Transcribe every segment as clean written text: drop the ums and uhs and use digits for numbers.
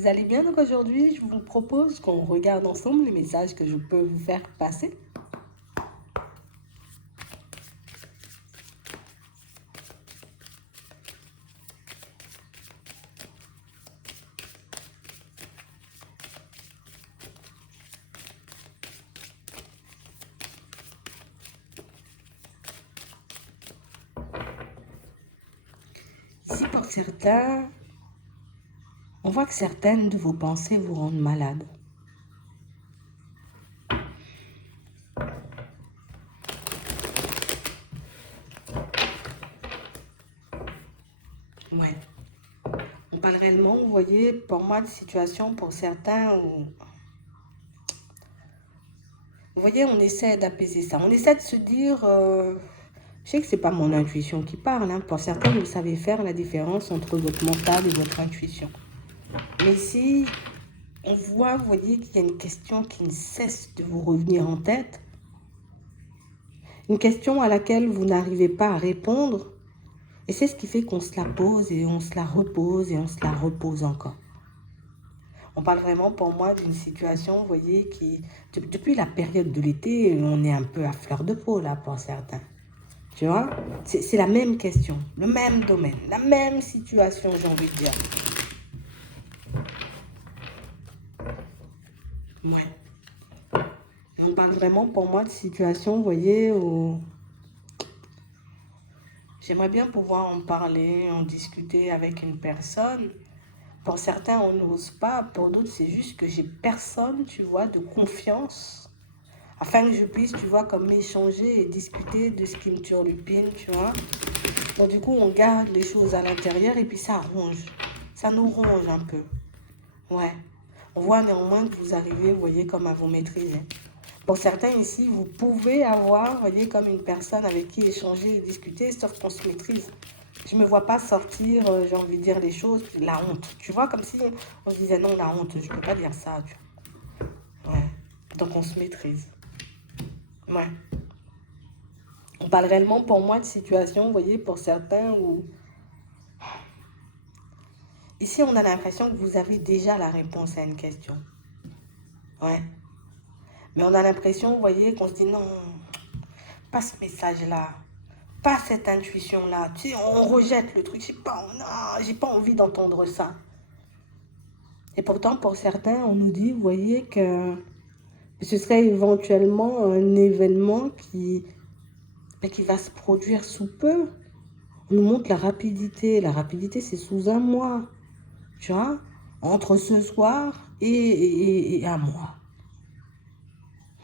Vous allez bien? Donc aujourd'hui, je vous propose qu'on regarde ensemble les messages que je peux vous faire passer. Si pour certains, on voit que certaines de vos pensées vous rendent malade. Ouais. On parle réellement, vous voyez, pour moi, de situation pour certains où, vous voyez, on essaie d'apaiser ça. On essaie de se dire, je sais que c'est pas mon intuition qui parle, hein. Pour certains, vous savez faire la différence entre votre mental et votre intuition. Mais si on voit, vous voyez, qu'il y a une question qui ne cesse de vous revenir en tête, une question à laquelle vous n'arrivez pas à répondre, et c'est ce qui fait qu'on se la pose et on se la repose et on se la repose encore. On parle vraiment pour moi d'une situation, vous voyez, qui, depuis la période de l'été, on est un peu à fleur de peau là pour certains. Tu vois, c'est la même question, le même domaine, la même situation, j'ai envie de dire. Ouais. On parle vraiment pour moi de situation, vous voyez, où j'aimerais bien pouvoir en parler, en discuter avec une personne. Pour certains, on n'ose pas. Pour d'autres, c'est juste que j'ai personne, tu vois, de confiance. Afin que je puisse, tu vois, comme échanger et discuter de ce qui me turlupine, tu vois. Donc du coup, on garde les choses à l'intérieur et puis ça ronge. Ça nous ronge un peu. Ouais. On voit néanmoins que vous arrivez, vous voyez, comme à vous maîtriser. Pour certains ici, vous pouvez avoir, vous voyez, comme une personne avec qui échanger et discuter, sauf qu'on se maîtrise. Je ne me vois pas sortir, j'ai envie de dire les choses, la honte. Tu vois, comme si on se disait non, la honte, je ne peux pas dire ça. Tu vois. Ouais. Donc on se maîtrise. Ouais. On parle réellement pour moi de situation, vous voyez, pour certains où... Ici, on a l'impression que vous avez déjà la réponse à une question. Ouais. Mais on a l'impression, vous voyez, qu'on se dit non, pas ce message-là, pas cette intuition-là. Tu sais, on rejette le truc. J'ai pas envie d'entendre ça. Et pourtant, pour certains, on nous dit, vous voyez, que ce serait éventuellement un événement qui va se produire sous peu. On nous montre la rapidité. La rapidité, c'est sous un mois. Tu vois, entre ce soir et un mois.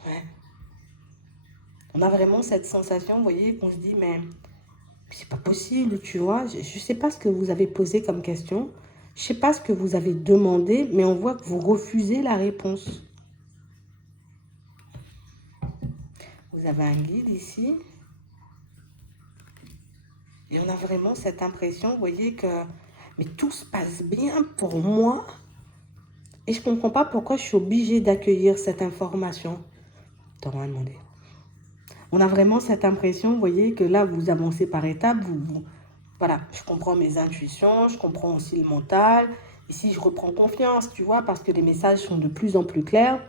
Ouais. On a vraiment cette sensation, vous voyez, qu'on se dit, mais c'est pas possible, tu vois. Je ne sais pas ce que vous avez posé comme question. Je ne sais pas ce que vous avez demandé, mais on voit que vous refusez la réponse. Vous avez un guide ici. Et on a vraiment cette impression, vous voyez, que mais tout se passe bien pour moi. Et je ne comprends pas pourquoi je suis obligée d'accueillir cette information. T'auras à demander. On a vraiment cette impression, vous voyez, que là, vous avancez par étapes. Voilà, je comprends mes intuitions, je comprends aussi le mental. Ici, je reprends confiance, tu vois, parce que les messages sont de plus en plus clairs.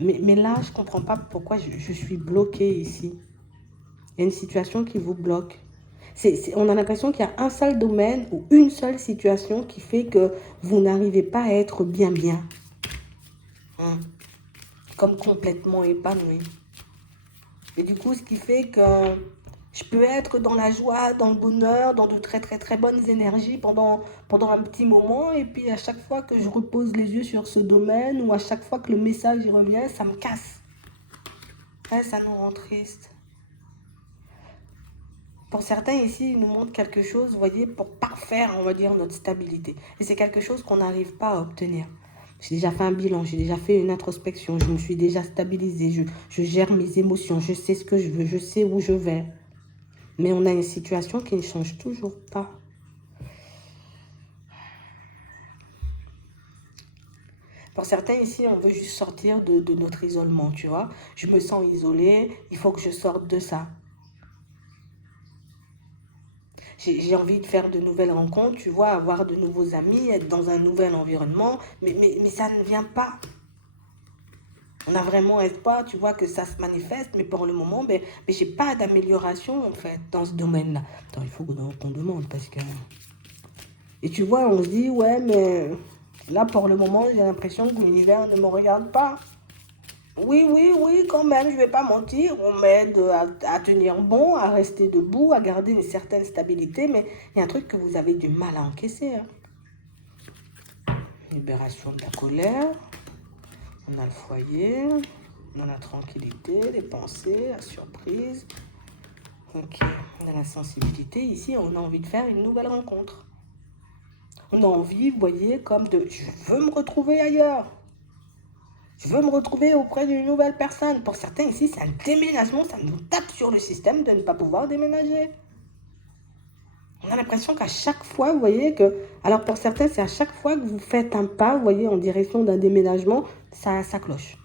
Mais là, je ne comprends pas pourquoi je suis bloquée ici. Il y a une situation qui vous bloque. On a l'impression qu'il y a un seul domaine ou une seule situation qui fait que vous n'arrivez pas à être bien. Comme complètement épanoui. Et du coup, ce qui fait que je peux être dans la joie, dans le bonheur, dans de très très très bonnes énergies pendant un petit moment. Et puis à chaque fois que je repose les yeux sur ce domaine ou à chaque fois que le message y revient, ça me casse. Ouais, ça nous rend triste. Pour certains ici, ils nous montrent quelque chose, vous voyez, pour parfaire, on va dire, notre stabilité. Et c'est quelque chose qu'on n'arrive pas à obtenir. J'ai déjà fait un bilan, j'ai déjà fait une introspection, je me suis déjà stabilisée, je gère mes émotions, je sais ce que je veux, je sais où je vais. Mais on a une situation qui ne change toujours pas. Pour certains ici, on veut juste sortir de notre isolement, tu vois. Je me sens isolée, il faut que je sorte de ça. J'ai envie de faire de nouvelles rencontres, tu vois, avoir de nouveaux amis, être dans un nouvel environnement, mais ça ne vient pas. On a vraiment espoir, tu vois, que ça se manifeste, mais pour le moment, mais j'ai pas d'amélioration, en fait, dans ce domaine-là. Attends, il faut qu'on demande, parce que... Et tu vois, on se dit, ouais, mais là, pour le moment, j'ai l'impression que l'univers ne me regarde pas. Oui, oui, oui, quand même, je vais pas mentir, on m'aide à tenir bon, à rester debout, à garder une certaine stabilité, mais il y a un truc que vous avez du mal à encaisser. Hein. Libération de la colère, on a le foyer, on a la tranquillité, les pensées, la surprise. Ok, on a la sensibilité. Ici, on a envie de faire une nouvelle rencontre. On a envie, vous voyez, comme de... Je veux me retrouver ailleurs. Je veux me retrouver auprès d'une nouvelle personne. Pour certains ici, c'est un déménagement. Ça nous tape sur le système de ne pas pouvoir déménager. On a l'impression qu'à chaque fois, vous voyez que... Alors pour certains, c'est à chaque fois que vous faites un pas, vous voyez, en direction d'un déménagement, ça cloche.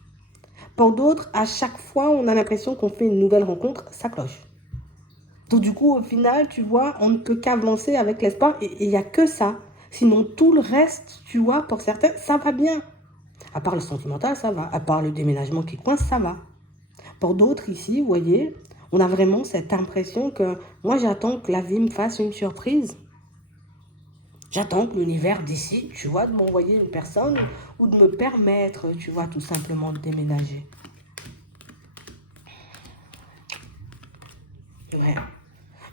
Pour d'autres, à chaque fois, on a l'impression qu'on fait une nouvelle rencontre, ça cloche. Donc du coup, au final, tu vois, on ne peut qu'avancer avec l'espoir et il n'y a que ça. Sinon, tout le reste, tu vois, pour certains, ça va bien. À part le sentimental, ça va. À part le déménagement qui coince, ça va. Pour d'autres ici, vous voyez, on a vraiment cette impression que moi, j'attends que la vie me fasse une surprise. J'attends que l'univers décide, tu vois, de m'envoyer une personne ou de me permettre, tu vois, tout simplement de déménager. Ouais.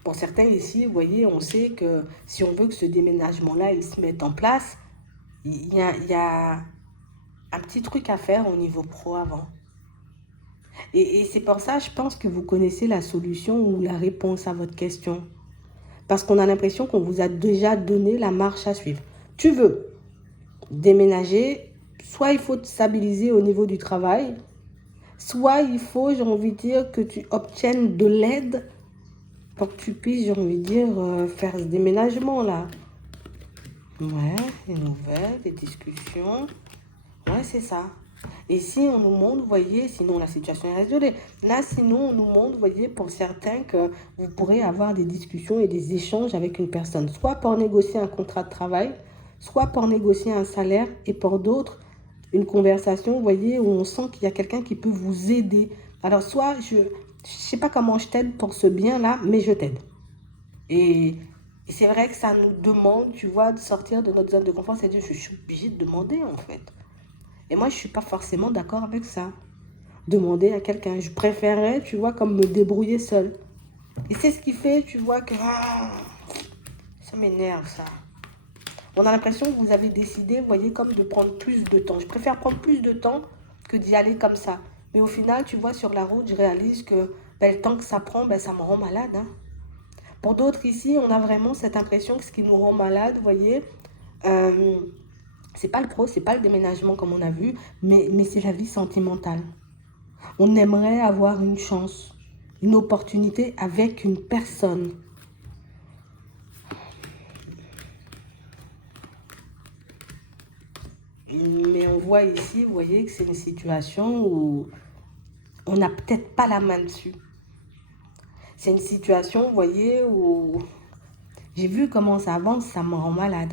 Pour certains ici, vous voyez, on sait que si on veut que ce déménagement-là, il se mette en place, il y a un petit truc à faire au niveau pro avant. Et c'est pour ça, je pense que vous connaissez la solution ou la réponse à votre question. Parce qu'on a l'impression qu'on vous a déjà donné la marche à suivre. Tu veux déménager, soit il faut te stabiliser au niveau du travail, soit il faut, j'ai envie de dire, que tu obtiennes de l'aide pour que tu puisses, j'ai envie de dire, faire ce déménagement-là. Ouais, des nouvelles, des discussions. Ouais, c'est ça. Et si on nous montre, vous voyez, sinon la situation est résolue. Là, sinon, on nous montre, vous voyez, pour certains, que vous pourrez avoir des discussions et des échanges avec une personne, soit pour négocier un contrat de travail, soit pour négocier un salaire, et pour d'autres, une conversation, vous voyez, où on sent qu'il y a quelqu'un qui peut vous aider. Alors, soit je sais pas comment je t'aide pour ce bien-là, mais je t'aide. Et c'est vrai que ça nous demande, tu vois, de sortir de notre zone de confort, c'est-à-dire je suis obligée de demander, en fait. Et moi, je ne suis pas forcément d'accord avec ça. Demander à quelqu'un. Je préférerais, tu vois, comme me débrouiller seule. Et c'est ce qui fait, tu vois, que ça m'énerve, ça. On a l'impression que vous avez décidé, vous voyez, comme de prendre plus de temps. Je préfère prendre plus de temps que d'y aller comme ça. Mais au final, tu vois, sur la route, je réalise que le temps que ça prend, ça me rend malade. Hein. Pour d'autres ici, on a vraiment cette impression que ce qui nous rend malade, vous voyez, c'est pas le pro, c'est pas le déménagement comme on a vu, mais c'est la vie sentimentale. On aimerait avoir une chance, une opportunité avec une personne. Mais on voit ici, vous voyez, que c'est une situation où on n'a peut-être pas la main dessus. C'est une situation, vous voyez, où j'ai vu comment ça avance, ça me rend malade.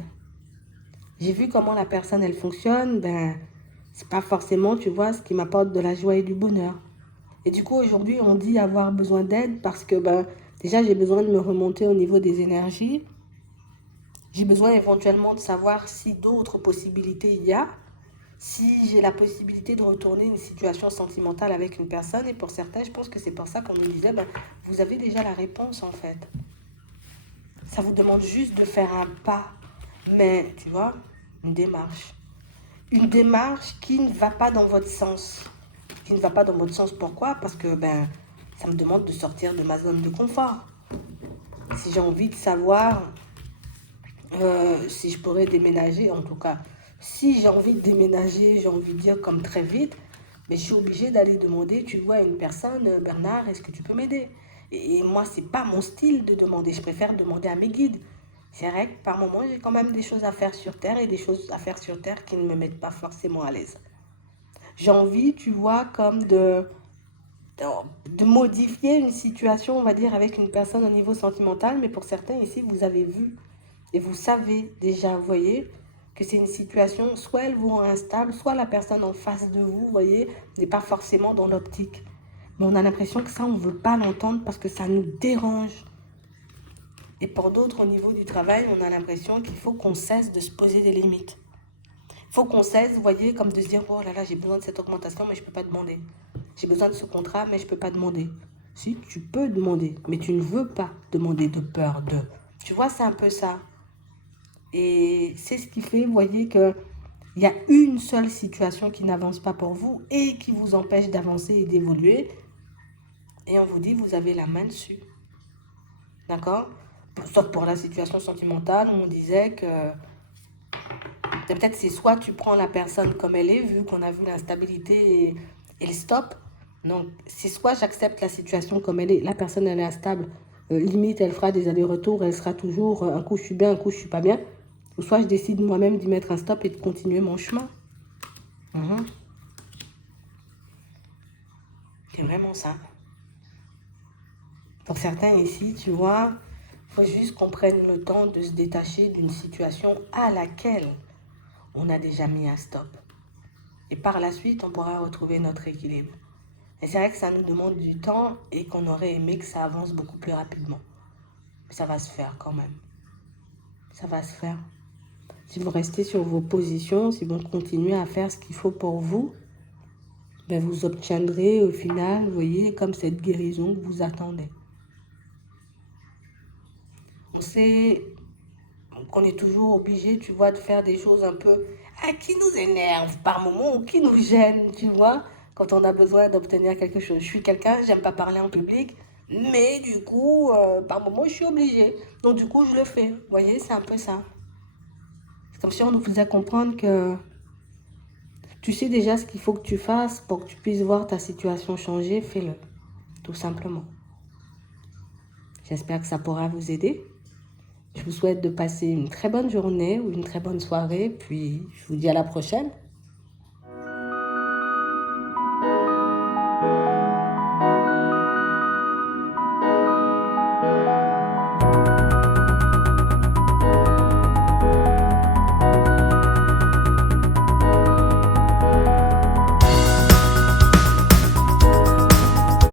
J'ai vu comment la personne, elle fonctionne, c'est pas forcément, tu vois, ce qui m'apporte de la joie et du bonheur. Et du coup, aujourd'hui, on dit avoir besoin d'aide parce que, déjà, j'ai besoin de me remonter au niveau des énergies. J'ai besoin éventuellement de savoir si d'autres possibilités il y a, si j'ai la possibilité de retourner une situation sentimentale avec une personne. Et pour certains, je pense que c'est pour ça qu'on nous disait, vous avez déjà la réponse en fait. Ça vous demande juste de faire un pas, mais tu vois, une démarche. Une démarche qui ne va pas dans votre sens. Qui ne va pas dans votre sens, pourquoi? Parce que ça me demande de sortir de ma zone de confort. Si j'ai envie de savoir si je pourrais déménager, en tout cas, si j'ai envie de déménager, j'ai envie de dire comme très vite, mais je suis obligée d'aller demander, tu vois, à une personne, Bernard, est-ce que tu peux m'aider? Et moi, c'est pas mon style de demander, je préfère demander à mes guides. C'est vrai que par moment, j'ai quand même des choses à faire sur Terre et des choses à faire sur Terre qui ne me mettent pas forcément à l'aise. J'ai envie, tu vois, comme de modifier une situation, on va dire, avec une personne au niveau sentimental. Mais pour certains ici, vous avez vu et vous savez déjà, vous voyez, que c'est une situation, soit elle vous rend instable, soit la personne en face de vous, vous voyez, n'est pas forcément dans l'optique. Mais on a l'impression que ça, on ne veut pas l'entendre parce que ça nous dérange. Et pour d'autres, au niveau du travail, on a l'impression qu'il faut qu'on cesse de se poser des limites. Il faut qu'on cesse, vous voyez, comme de se dire, oh là là, j'ai besoin de cette augmentation, mais je ne peux pas demander. J'ai besoin de ce contrat, mais je ne peux pas demander. Si, tu peux demander, mais tu ne veux pas demander de peur de. Tu vois, c'est un peu ça. Et c'est ce qui fait, vous voyez, qu'il y a une seule situation qui n'avance pas pour vous et qui vous empêche d'avancer et d'évoluer. Et on vous dit, vous avez la main dessus. D'accord? Sauf pour la situation sentimentale, où on disait que peut-être c'est soit tu prends la personne comme elle est, vu qu'on a vu l'instabilité et le stop. Donc, c'est soit j'accepte la situation comme elle est, la personne elle est instable, limite elle fera des allers-retours, elle sera toujours un coup je suis bien, un coup je suis pas bien. Ou soit je décide moi-même d'y mettre un stop et de continuer mon chemin. C'est vraiment ça. Pour certains ici, tu vois, il faut juste qu'on prenne le temps de se détacher d'une situation à laquelle on a déjà mis un stop. Et par la suite, on pourra retrouver notre équilibre. Et c'est vrai que ça nous demande du temps et qu'on aurait aimé que ça avance beaucoup plus rapidement. Mais ça va se faire quand même. Ça va se faire. Si vous restez sur vos positions, si vous continuez à faire ce qu'il faut pour vous, ben vous obtiendrez au final, vous voyez, comme cette guérison que vous attendez. On sait qu'on est toujours obligé, tu vois, de faire des choses un peu qui nous énervent par moments ou qui nous gênent, tu vois, quand on a besoin d'obtenir quelque chose. Je suis quelqu'un, j'aime pas parler en public, mais du coup, par moments, je suis obligée. Donc du coup, je le fais. Vous voyez, c'est un peu ça. C'est comme si on nous faisait comprendre que tu sais déjà ce qu'il faut que tu fasses pour que tu puisses voir ta situation changer, fais-le, tout simplement. J'espère que ça pourra vous aider. Je vous souhaite de passer une très bonne journée ou une très bonne soirée, puis je vous dis à la prochaine.